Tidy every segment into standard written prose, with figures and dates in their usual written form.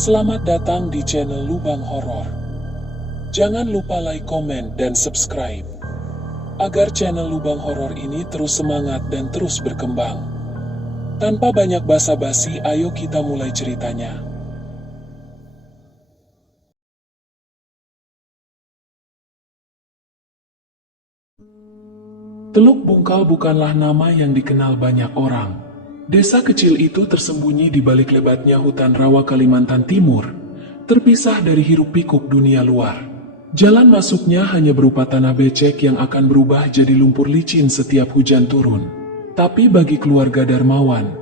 Selamat datang di channel Lubang Horor. Jangan lupa like, komen, dan subscribe agar channel Lubang Horor ini terus semangat dan terus berkembang. Tanpa banyak basa-basi, ayo kita mulai ceritanya. Teluk Bungkal bukanlah nama yang dikenal banyak orang. Desa kecil itu tersembunyi di balik lebatnya hutan rawa Kalimantan Timur, terpisah dari hiruk-pikuk dunia luar. Jalan masuknya hanya berupa tanah becek yang akan berubah jadi lumpur licin setiap hujan turun. Tapi bagi keluarga Darmawan,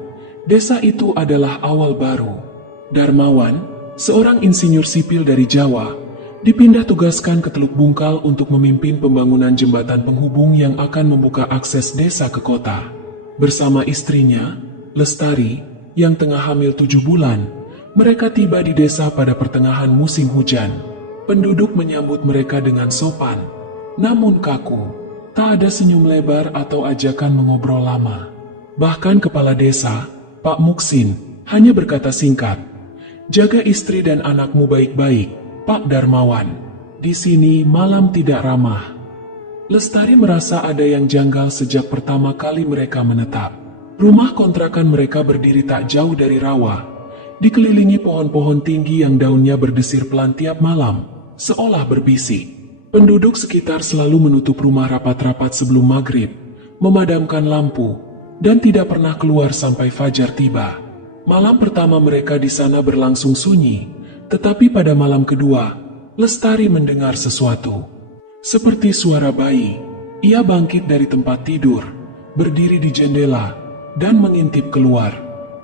desa itu adalah awal baru. Darmawan, seorang insinyur sipil dari Jawa, dipindah tugaskan ke Teluk Bungkal untuk memimpin pembangunan jembatan penghubung yang akan membuka akses desa ke kota. Bersama istrinya, Lestari, yang tengah hamil 7 bulan, mereka tiba di desa pada pertengahan musim hujan. Penduduk menyambut mereka dengan sopan, namun kaku. Tak ada senyum lebar atau ajakan mengobrol lama. Bahkan kepala desa, Pak Muksin, hanya berkata singkat, "Jaga istri dan anakmu baik-baik, Pak Darmawan. Di sini malam tidak ramah." Lestari merasa ada yang janggal sejak pertama kali mereka menetap. Rumah kontrakan mereka berdiri tak jauh dari rawa, dikelilingi pohon-pohon tinggi yang daunnya berdesir pelan tiap malam, seolah berbisik. Penduduk sekitar selalu menutup rumah rapat-rapat sebelum maghrib, memadamkan lampu, dan tidak pernah keluar sampai fajar tiba. Malam pertama mereka di sana berlangsung sunyi, tetapi pada malam kedua, Lestari mendengar sesuatu. Seperti suara bayi, ia bangkit dari tempat tidur, berdiri di jendela, dan mengintip keluar.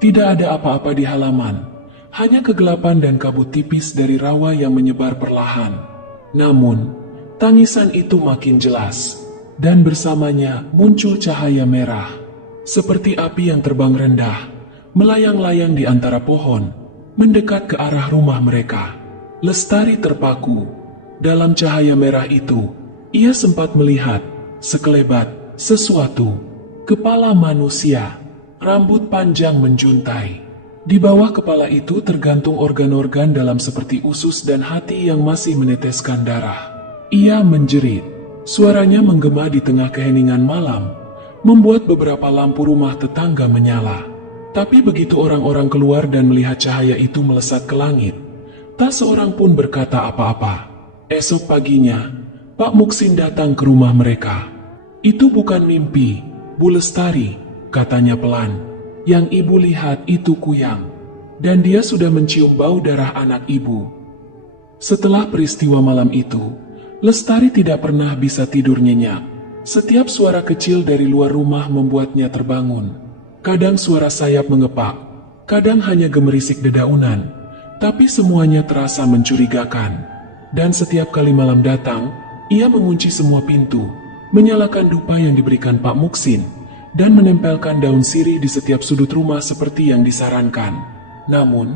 Tidak ada apa-apa di halaman, hanya kegelapan dan kabut tipis dari rawa yang menyebar perlahan. Namun, tangisan itu makin jelas, dan bersamanya muncul cahaya merah, seperti api yang terbang rendah, melayang-layang di antara pohon, mendekat ke arah rumah mereka. Lestari terpaku. Dalam cahaya merah itu, ia sempat melihat sekelebat sesuatu. Kepala manusia, rambut panjang menjuntai. Di bawah kepala itu tergantung organ-organ dalam seperti usus dan hati yang masih meneteskan darah. Ia menjerit. Suaranya menggema di tengah keheningan malam, membuat beberapa lampu rumah tetangga menyala. Tapi begitu orang-orang keluar dan melihat cahaya itu melesat ke langit, tak seorang pun berkata apa-apa. Esok paginya, Pak Muksin datang ke rumah mereka. "Itu bukan mimpi, Bu Lestari," katanya pelan. "Yang ibu lihat itu kuyang, dan dia sudah mencium bau darah anak ibu." Setelah peristiwa malam itu, Lestari tidak pernah bisa tidur nyenyak. Setiap suara kecil dari luar rumah membuatnya terbangun. Kadang suara sayap mengepak, kadang hanya gemerisik dedaunan, tapi semuanya terasa mencurigakan. Dan setiap kali malam datang, ia mengunci semua pintu, menyalakan dupa yang diberikan Pak Muksin, dan menempelkan daun sirih di setiap sudut rumah seperti yang disarankan. Namun,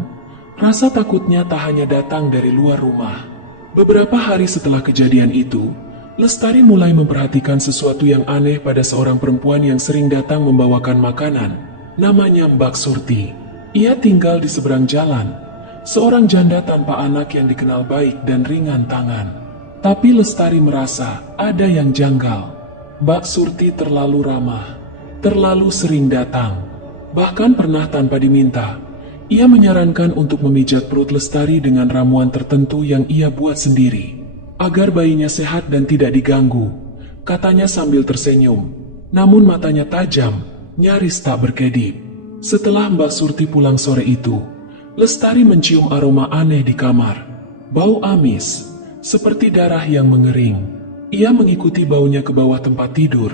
rasa takutnya tak hanya datang dari luar rumah. Beberapa hari setelah kejadian itu, Lestari mulai memperhatikan sesuatu yang aneh pada seorang perempuan yang sering datang membawakan makanan. Namanya Mbak Surti. Ia tinggal di seberang jalan. Seorang janda tanpa anak yang dikenal baik dan ringan tangan. Tapi Lestari merasa ada yang janggal. Mbak Surti terlalu ramah, terlalu sering datang. Bahkan pernah tanpa diminta, ia menyarankan untuk memijat perut Lestari dengan ramuan tertentu yang ia buat sendiri, agar bayinya sehat dan tidak diganggu, katanya sambil tersenyum. Namun matanya tajam, nyaris tak berkedip. Setelah Mbak Surti pulang sore itu, Lestari mencium aroma aneh di kamar. Bau amis, seperti darah yang mengering. Ia mengikuti baunya ke bawah tempat tidur,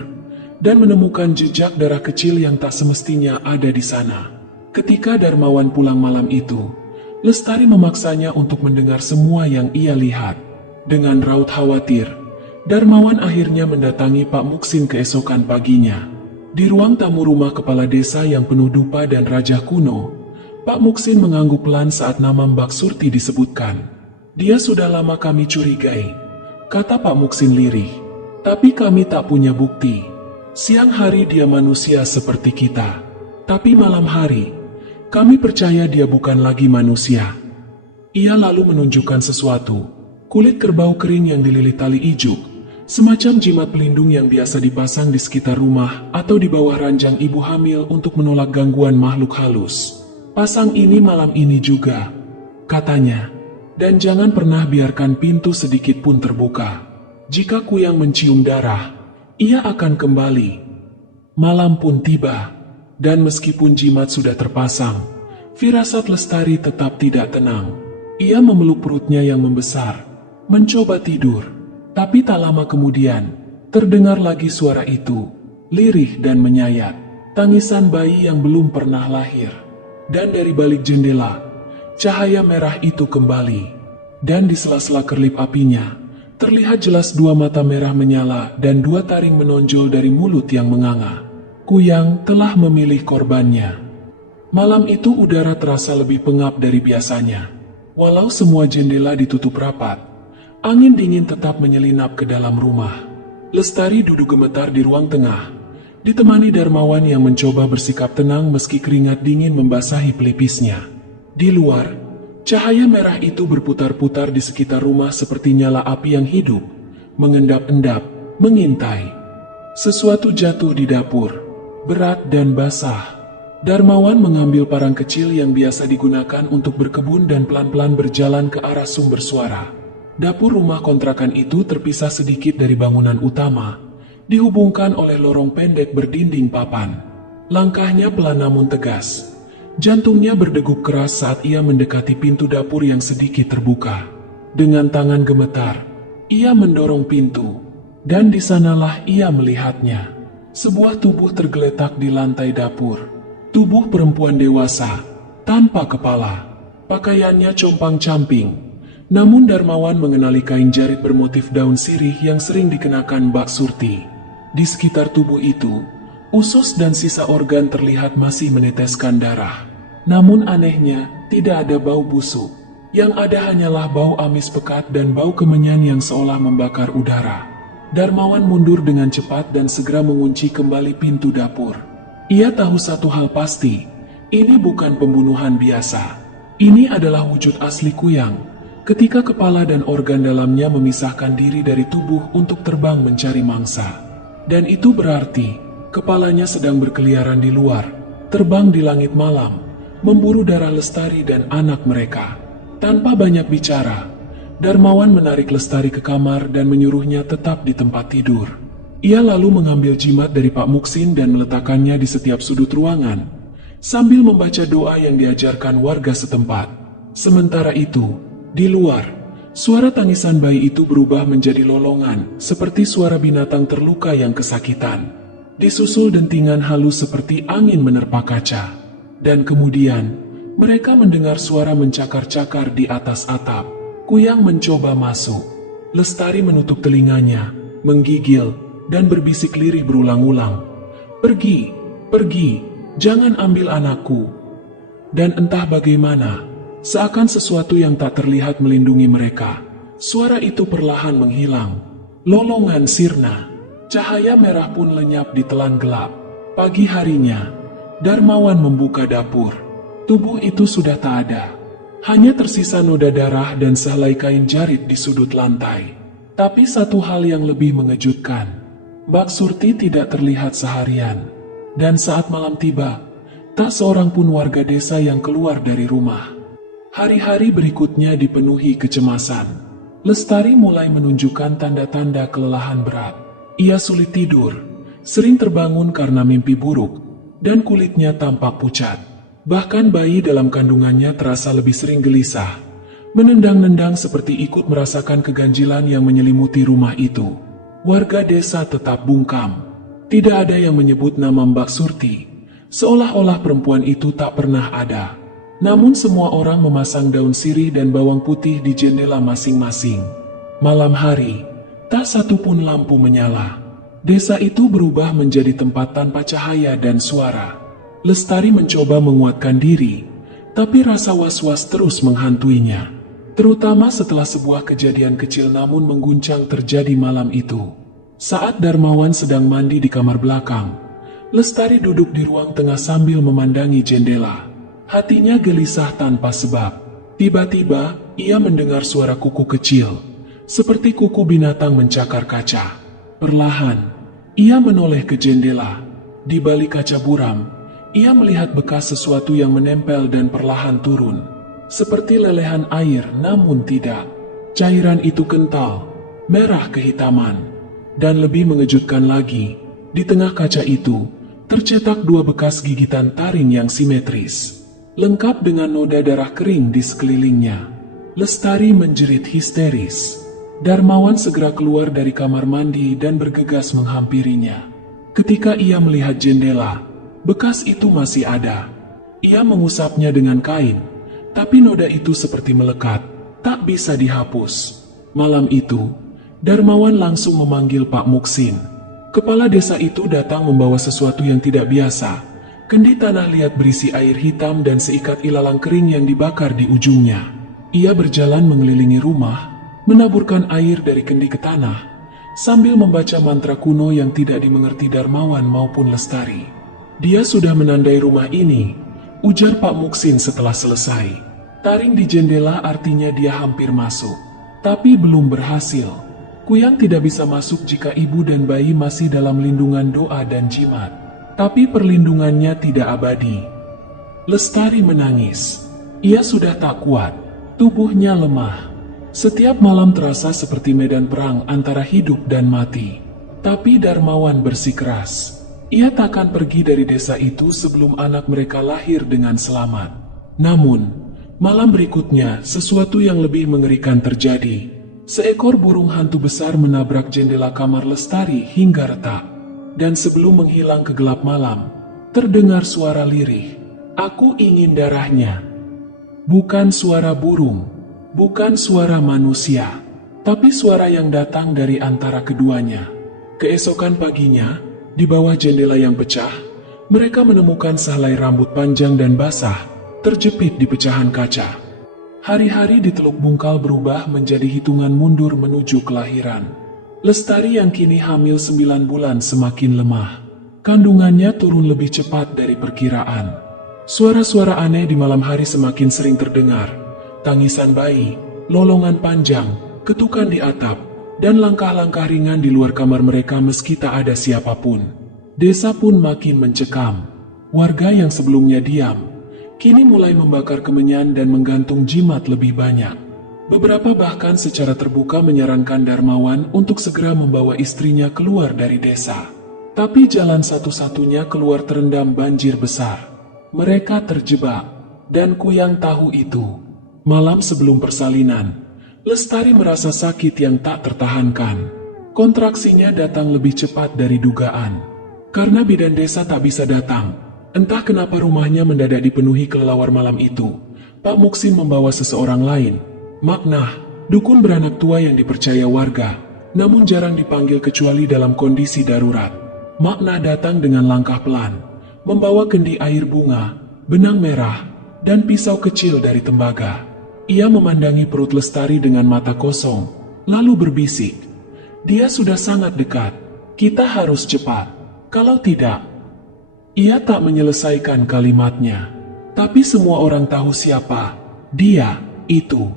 dan menemukan jejak darah kecil yang tak semestinya ada di sana. Ketika Darmawan pulang malam itu, Lestari memaksanya untuk mendengar semua yang ia lihat. Dengan raut khawatir, Darmawan akhirnya mendatangi Pak Muksin keesokan paginya. Di ruang tamu rumah kepala desa yang penuh dupa dan raja kuno, Pak Muksin mengangguk pelan saat nama Mbak Surti disebutkan. "Dia sudah lama kami curigai," kata Pak Muksin lirih. "Tapi kami tak punya bukti. Siang hari dia manusia seperti kita, tapi malam hari kami percaya dia bukan lagi manusia." Ia lalu menunjukkan sesuatu, kulit kerbau kering yang dililit tali ijuk, semacam jimat pelindung yang biasa dipasang di sekitar rumah atau di bawah ranjang ibu hamil untuk menolak gangguan makhluk halus. "Pasang ini malam ini juga," katanya. "Dan jangan pernah biarkan pintu sedikit pun terbuka. Jika kuyang mencium darah, ia akan kembali." Malam pun tiba, dan meskipun jimat sudah terpasang, firasat Lestari tetap tidak tenang. Ia memeluk perutnya yang membesar, mencoba tidur, tapi tak lama kemudian, terdengar lagi suara itu, lirih dan menyayat, tangisan bayi yang belum pernah lahir. Dan dari balik jendela, cahaya merah itu kembali, dan di sela-sela kerlip apinya, terlihat jelas dua mata merah menyala dan dua taring menonjol dari mulut yang menganga. Kuyang telah memilih korbannya. Malam itu udara terasa lebih pengap dari biasanya. Walau semua jendela ditutup rapat, angin dingin tetap menyelinap ke dalam rumah. Lestari duduk gemetar di ruang tengah, ditemani Darmawan yang mencoba bersikap tenang meski keringat dingin membasahi pelipisnya. Di luar, cahaya merah itu berputar-putar di sekitar rumah seperti nyala api yang hidup, mengendap-endap, mengintai. Sesuatu jatuh di dapur, berat dan basah. Darmawan mengambil parang kecil yang biasa digunakan untuk berkebun dan pelan-pelan berjalan ke arah sumber suara. Dapur rumah kontrakan itu terpisah sedikit dari bangunan utama, dihubungkan oleh lorong pendek berdinding papan. Langkahnya pelan namun tegas. Jantungnya berdegup keras saat ia mendekati pintu dapur yang sedikit terbuka. Dengan tangan gemetar, ia mendorong pintu, dan di sanalah ia melihatnya. Sebuah tubuh tergeletak di lantai dapur. Tubuh perempuan dewasa, tanpa kepala. Pakaiannya compang-camping. Namun Darmawan mengenali kain jarit bermotif daun sirih yang sering dikenakan Mbak Surti. Di sekitar tubuh itu, usus dan sisa organ terlihat masih meneteskan darah. Namun anehnya, tidak ada bau busuk. Yang ada hanyalah bau amis pekat dan bau kemenyan yang seolah membakar udara. Darmawan mundur dengan cepat dan segera mengunci kembali pintu dapur. Ia tahu satu hal pasti, ini bukan pembunuhan biasa. Ini adalah wujud asli kuyang, ketika kepala dan organ dalamnya memisahkan diri dari tubuh untuk terbang mencari mangsa. Dan itu berarti, kepalanya sedang berkeliaran di luar, terbang di langit malam, memburu darah Lestari dan anak mereka. Tanpa banyak bicara, Darmawan menarik Lestari ke kamar dan menyuruhnya tetap di tempat tidur. Ia lalu mengambil jimat dari Pak Muksin dan meletakkannya di setiap sudut ruangan, sambil membaca doa yang diajarkan warga setempat. Sementara itu, di luar, suara tangisan bayi itu berubah menjadi lolongan, seperti suara binatang terluka yang kesakitan. Disusul dentingan halus seperti angin menerpa kaca. Dan kemudian, mereka mendengar suara mencakar-cakar di atas atap. Kuyang mencoba masuk. Lestari menutup telinganya, menggigil, dan berbisik lirih berulang-ulang. "Pergi, pergi, jangan ambil anakku." Dan entah bagaimana, seakan sesuatu yang tak terlihat melindungi mereka, suara itu perlahan menghilang. Lolongan sirna, cahaya merah pun lenyap di telan gelap. Pagi harinya, Darmawan membuka dapur. Tubuh itu sudah tak ada. Hanya tersisa noda darah dan sehelai kain jarit di sudut lantai. Tapi satu hal yang lebih mengejutkan, Mbak Surti tidak terlihat seharian, dan saat malam tiba, tak seorang pun warga desa yang keluar dari rumah. Hari-hari berikutnya dipenuhi kecemasan. Lestari mulai menunjukkan tanda-tanda kelelahan berat. Ia sulit tidur, sering terbangun karena mimpi buruk, dan kulitnya tampak pucat. Bahkan bayi dalam kandungannya terasa lebih sering gelisah, menendang-nendang seperti ikut merasakan keganjilan yang menyelimuti rumah itu. Warga desa tetap bungkam. Tidak ada yang menyebut nama Mbak Surti, seolah-olah perempuan itu tak pernah ada. Namun semua orang memasang daun sirih dan bawang putih di jendela masing-masing. Malam hari, tak satu pun lampu menyala. Desa itu berubah menjadi tempat tanpa cahaya dan suara. Lestari mencoba menguatkan diri, tapi rasa was-was terus menghantuinya. Terutama setelah sebuah kejadian kecil namun mengguncang terjadi malam itu. Saat Darmawan sedang mandi di kamar belakang, Lestari duduk di ruang tengah sambil memandangi jendela. Hatinya gelisah tanpa sebab. Tiba-tiba, ia mendengar suara kuku kecil, seperti kuku binatang mencakar kaca. Perlahan, ia menoleh ke jendela. Di balik kaca buram, ia melihat bekas sesuatu yang menempel dan perlahan turun. Seperti lelehan air, namun tidak. Cairan itu kental, merah kehitaman. Dan lebih mengejutkan lagi, di tengah kaca itu, tercetak 2 bekas gigitan taring yang simetris, lengkap dengan noda darah kering di sekelilingnya. Lestari menjerit histeris. Darmawan segera keluar dari kamar mandi dan bergegas menghampirinya. Ketika ia melihat jendela, bekas itu masih ada. Ia mengusapnya dengan kain, tapi noda itu seperti melekat, tak bisa dihapus. Malam itu, Darmawan langsung memanggil Pak Muksin. Kepala desa itu datang membawa sesuatu yang tidak biasa. Kendi tanah liat berisi air hitam dan seikat ilalang kering yang dibakar di ujungnya. Ia berjalan mengelilingi rumah, menaburkan air dari kendi ke tanah, sambil membaca mantra kuno yang tidak dimengerti Darmawan maupun Lestari. Dia sudah menandai rumah ini, ujar Pak Muksin setelah selesai. Taring di jendela artinya dia hampir masuk, tapi belum berhasil. Kuyang tidak bisa masuk jika ibu dan bayi masih dalam lindungan doa dan jimat. Tapi perlindungannya tidak abadi. Lestari menangis. Ia sudah tak kuat, tubuhnya lemah. Setiap malam terasa seperti medan perang antara hidup dan mati. Tapi Darmawan bersikeras. Ia takkan pergi dari desa itu sebelum anak mereka lahir dengan selamat. Namun, malam berikutnya sesuatu yang lebih mengerikan terjadi. Seekor burung hantu besar menabrak jendela kamar Lestari hingga retak. Dan sebelum menghilang ke gelap malam, terdengar suara lirih. Aku ingin darahnya. Bukan suara burung, bukan suara manusia, tapi suara yang datang dari antara keduanya. Keesokan paginya, di bawah jendela yang pecah, mereka menemukan sehelai rambut panjang dan basah, terjepit di pecahan kaca. Hari-hari di Teluk Bungkal berubah menjadi hitungan mundur menuju kelahiran. Lestari yang kini hamil 9 bulan semakin lemah. Kandungannya turun lebih cepat dari perkiraan. Suara-suara aneh di malam hari semakin sering terdengar. Tangisan bayi, lolongan panjang, ketukan di atap, dan langkah-langkah ringan di luar kamar mereka meski tak ada siapapun. Desa pun makin mencekam. Warga yang sebelumnya diam, kini mulai membakar kemenyan dan menggantung jimat lebih banyak. Beberapa bahkan secara terbuka menyarankan Darmawan untuk segera membawa istrinya keluar dari desa. Tapi jalan satu-satunya keluar terendam banjir besar. Mereka terjebak, dan Kuyang tahu itu. Malam sebelum persalinan, Lestari merasa sakit yang tak tertahankan. Kontraksinya datang lebih cepat dari dugaan. Karena bidan desa tak bisa datang, entah kenapa rumahnya mendadak dipenuhi kelelawar malam itu. Pak Muksin membawa seseorang lain, Maknah, dukun beranak tua yang dipercaya warga, namun jarang dipanggil kecuali dalam kondisi darurat. Maknah datang dengan langkah pelan, membawa kendi air bunga, benang merah, dan pisau kecil dari tembaga. Ia memandangi perut Lestari dengan mata kosong, lalu berbisik. Dia sudah sangat dekat, kita harus cepat, kalau tidak. Ia tak menyelesaikan kalimatnya, tapi semua orang tahu siapa dia itu.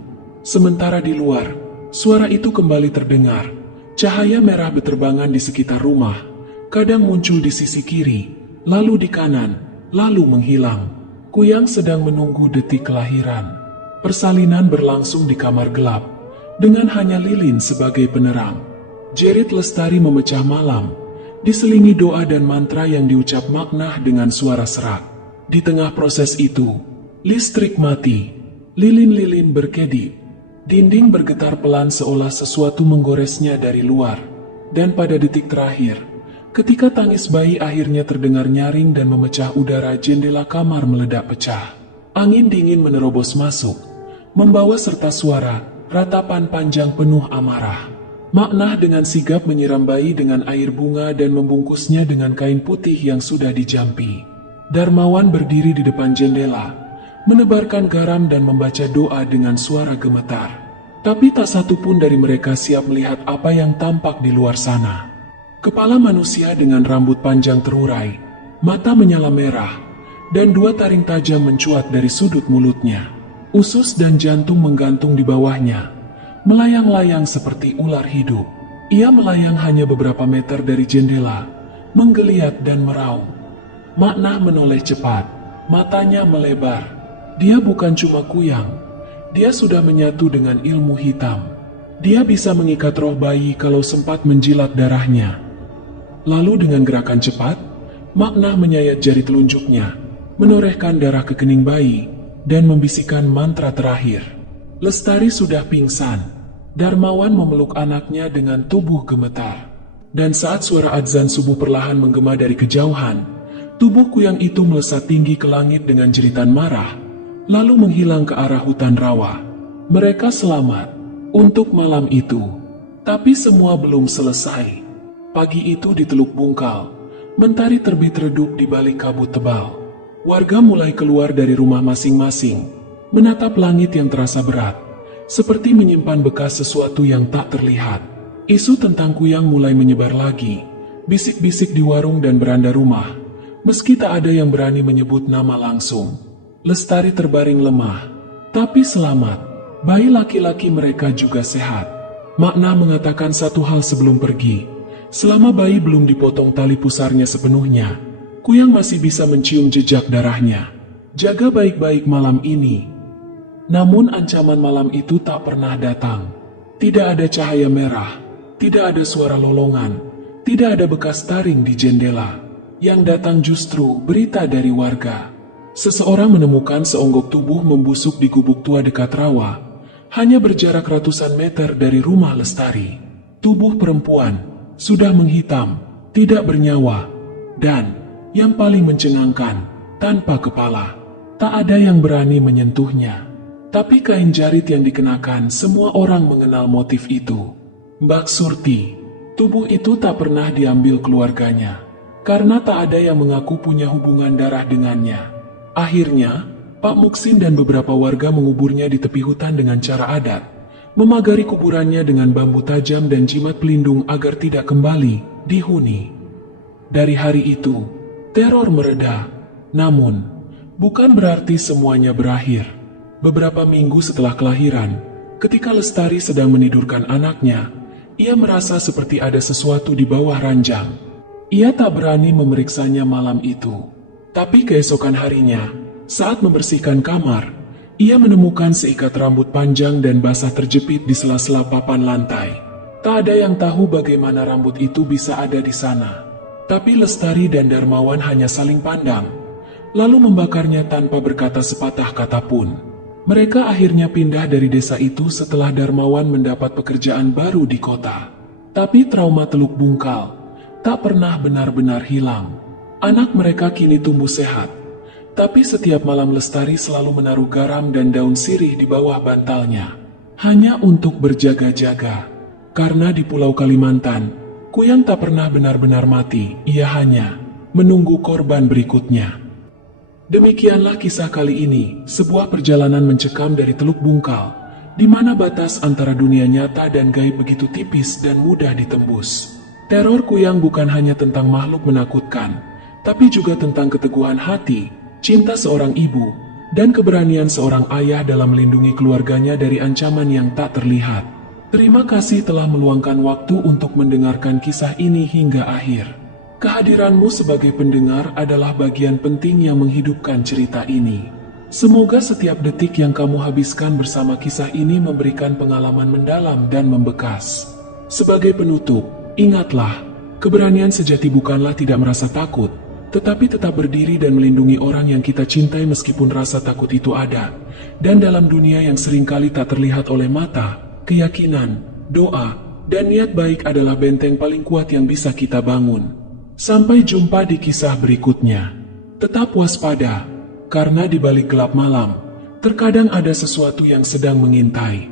Sementara di luar, suara itu kembali terdengar. Cahaya merah berterbangan di sekitar rumah, kadang muncul di sisi kiri, lalu di kanan, lalu menghilang. Kuyang sedang menunggu detik kelahiran. Persalinan berlangsung di kamar gelap, dengan hanya lilin sebagai penerang. Jerit Lestari memecah malam, diselingi doa dan mantra yang diucap Maknah dengan suara serak. Di tengah proses itu, listrik mati, lilin-lilin berkedip, dinding bergetar pelan seolah sesuatu menggoresnya dari luar. Dan pada detik terakhir, ketika tangis bayi akhirnya terdengar nyaring dan memecah udara, jendela kamar meledak pecah. Angin dingin menerobos masuk, membawa serta suara ratapan panjang penuh amarah. Maknah dengan sigap menyiram bayi dengan air bunga dan membungkusnya dengan kain putih yang sudah dijampi. Darmawan berdiri di depan jendela, menebarkan garam dan membaca doa dengan suara gemetar. Tapi tak satu pun dari mereka siap melihat apa yang tampak di luar sana. Kepala manusia dengan rambut panjang terurai, mata menyala merah, dan 2 taring tajam mencuat dari sudut mulutnya. Usus dan jantung menggantung di bawahnya, melayang-layang seperti ular hidup. Ia melayang hanya beberapa meter dari jendela, menggeliat dan meraung. Maknah menoleh cepat, matanya melebar. Dia bukan cuma kuyang, dia sudah menyatu dengan ilmu hitam. Dia bisa mengikat roh bayi kalau sempat menjilat darahnya. Lalu dengan gerakan cepat, Maknah menyayat jari telunjuknya, menorehkan darah ke kening bayi, dan membisikkan mantra terakhir. Lestari sudah pingsan. Darmawan memeluk anaknya dengan tubuh gemetar. Dan saat suara adzan subuh perlahan menggema dari kejauhan, tubuh kuyang itu melesat tinggi ke langit dengan jeritan marah, lalu menghilang ke arah hutan rawa. Mereka selamat untuk malam itu. Tapi semua belum selesai. Pagi itu di Teluk Bungkal, mentari terbit redup di balik kabut tebal. Warga mulai keluar dari rumah masing-masing, menatap langit yang terasa berat, seperti menyimpan bekas sesuatu yang tak terlihat. Isu tentang kuyang mulai menyebar lagi, bisik-bisik di warung dan beranda rumah, meski tak ada yang berani menyebut nama langsung. Lestari terbaring lemah, tapi selamat. Bayi laki-laki mereka juga sehat. Maknah mengatakan satu hal sebelum pergi. Selama bayi belum dipotong tali pusarnya sepenuhnya, kuyang masih bisa mencium jejak darahnya. Jaga baik-baik malam ini. Namun ancaman malam itu tak pernah datang. Tidak ada cahaya merah, tidak ada suara lolongan, tidak ada bekas taring di jendela. Yang datang justru berita dari warga. Seseorang menemukan seonggok tubuh membusuk di gubuk tua dekat rawa, hanya berjarak ratusan meter dari rumah Lestari. Tubuh perempuan sudah menghitam, tidak bernyawa, dan yang paling mencengangkan, tanpa kepala. Tak ada yang berani menyentuhnya. Tapi kain jarit yang dikenakan, semua orang mengenal motif itu. Mbak Surti, tubuh itu tak pernah diambil keluarganya, karena tak ada yang mengaku punya hubungan darah dengannya. Akhirnya, Pak Muksin dan beberapa warga menguburnya di tepi hutan dengan cara adat, memagari kuburannya dengan bambu tajam dan jimat pelindung agar tidak kembali dihuni. Dari hari itu, teror mereda. Namun, bukan berarti semuanya berakhir. Beberapa minggu setelah kelahiran, ketika Lestari sedang menidurkan anaknya, ia merasa seperti ada sesuatu di bawah ranjang. Ia tak berani memeriksanya malam itu. Tapi keesokan harinya, saat membersihkan kamar, ia menemukan seikat rambut panjang dan basah terjepit di sela-sela papan lantai. Tak ada yang tahu bagaimana rambut itu bisa ada di sana. Tapi Lestari dan Darmawan hanya saling pandang, lalu membakarnya tanpa berkata sepatah kata pun. Mereka akhirnya pindah dari desa itu setelah Darmawan mendapat pekerjaan baru di kota. Tapi trauma Teluk Bungkal tak pernah benar-benar hilang. Anak mereka kini tumbuh sehat. Tapi setiap malam Lestari selalu menaruh garam dan daun sirih di bawah bantalnya, hanya untuk berjaga-jaga. Karena di Pulau Kalimantan, kuyang tak pernah benar-benar mati, ia hanya menunggu korban berikutnya. Demikianlah kisah kali ini, sebuah perjalanan mencekam dari Teluk Bungkal, di mana batas antara dunia nyata dan gaib begitu tipis dan mudah ditembus. Teror kuyang bukan hanya tentang makhluk menakutkan, tapi juga tentang keteguhan hati, cinta seorang ibu, dan keberanian seorang ayah dalam melindungi keluarganya dari ancaman yang tak terlihat. Terima kasih telah meluangkan waktu untuk mendengarkan kisah ini hingga akhir. Kehadiranmu sebagai pendengar adalah bagian penting yang menghidupkan cerita ini. Semoga setiap detik yang kamu habiskan bersama kisah ini memberikan pengalaman mendalam dan membekas. Sebagai penutup, ingatlah, keberanian sejati bukanlah tidak merasa takut, tetapi tetap berdiri dan melindungi orang yang kita cintai meskipun rasa takut itu ada. Dan dalam dunia yang seringkali tak terlihat oleh mata, keyakinan, doa, dan niat baik adalah benteng paling kuat yang bisa kita bangun. Sampai jumpa di kisah berikutnya. Tetap waspada, karena di balik gelap malam, terkadang ada sesuatu yang sedang mengintai.